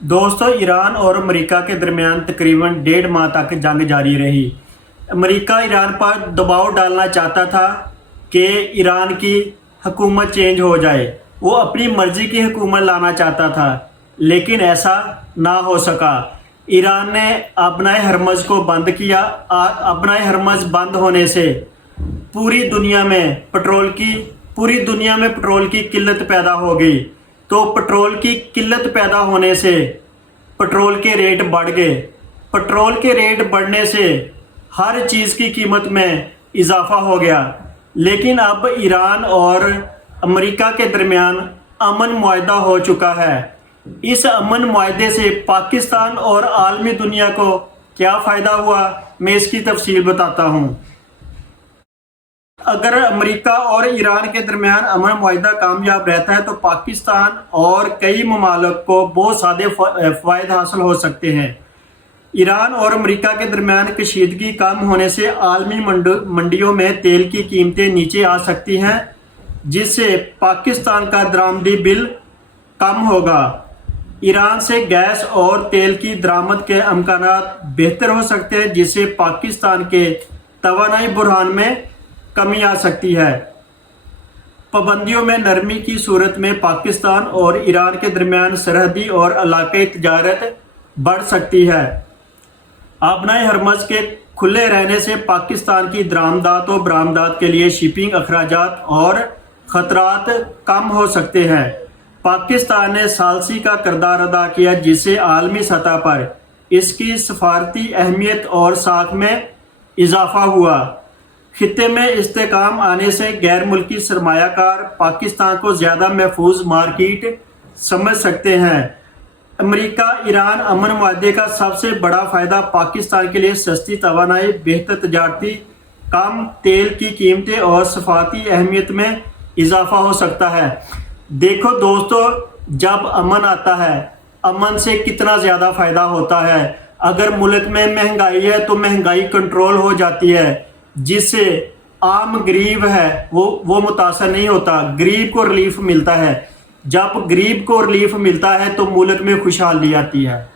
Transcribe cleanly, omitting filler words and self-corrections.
दोस्तों, ईरान और अमेरिका के दरमियान तकरीबन 1.5 माह तक जंग जारी रही। अमेरिका ईरान पर दबाव डालना चाहता था कि ईरान की हुकूमत चेंज हो जाए। वो अपनी मर्ज़ी की हुकूमत लाना चाहता था, लेकिन ऐसा ना हो सका। ईरान ने अपना हरमज़ को बंद किया। अपना हरमज़ बंद होने से पूरी दुनिया में पेट्रोल की किल्लत पैदा हो गई। तो पेट्रोल की किल्लत पैदा होने से पेट्रोल के रेट बढ़ गए। पेट्रोल के रेट बढ़ने से हर चीज़ की कीमत में इजाफा हो गया। लेकिन अब ईरान और अमेरिका के दरमियान अमन मुआहदा हो चुका है। इस अमन मुआहदे से पाकिस्तान और आलमी दुनिया को क्या फ़ायदा हुआ, मैं इसकी तफसील बताता हूँ। अगर अमेरिका और ईरान के दरमियान अमन मुआहदा कामयाब रहता है तो पाकिस्तान और कई ममालिक को बहुत सारे फ़ायदे हासिल हो सकते हैं। ईरान और अमेरिका के दरमियान कशीदगी कम होने से आलमी मंडियों में तेल की कीमतें नीचे आ सकती हैं, जिससे पाकिस्तान का दरामदी बिल कम होगा। ईरान से गैस और तेल की दरामद के अमकानात बेहतर हो सकते हैं, जिससे पाकिस्तान के तवानाई बुरहान में कमी आ सकती है। पाबंदियों में नरमी की सूरत में पाकिस्तान और ईरान के दरमियान सरहदी और इलाकाई तजारत बढ़ सकती है। आबनाए हरमज़ के खुले रहने से पाकिस्तान की दरामदात और बरामदात के लिए शिपिंग अखराजात और ख़तरात कम हो सकते हैं। पाकिस्तान ने सालसी का किरदार अदा किया, जिससे आलमी सतह पर इसकी सफारती अहमियत और साख में इजाफा हुआ। खित्ते में इस्तेकाम आने से गैर मुल्की सरमायाकार पाकिस्तान को ज़्यादा महफूज मार्केट समझ सकते हैं। अमेरिका ईरान अमन मुआहदे का सबसे बड़ा फ़ायदा पाकिस्तान के लिए सस्ती तवानाई, बेहतर तजारती, कम तेल की कीमतें और सफारती अहमियत में इजाफा हो सकता है। देखो दोस्तों, जब अमन आता है, अमन से कितना ज़्यादा फ़ायदा होता है। अगर मुल्क में महंगाई है तो महंगाई कंट्रोल हो जाती है, जिससे आम गरीब है वो मुतासर नहीं होता, गरीब को रिलीफ मिलता है। जब गरीब को रिलीफ मिलता है तो मुल्क में खुशहाली आती है।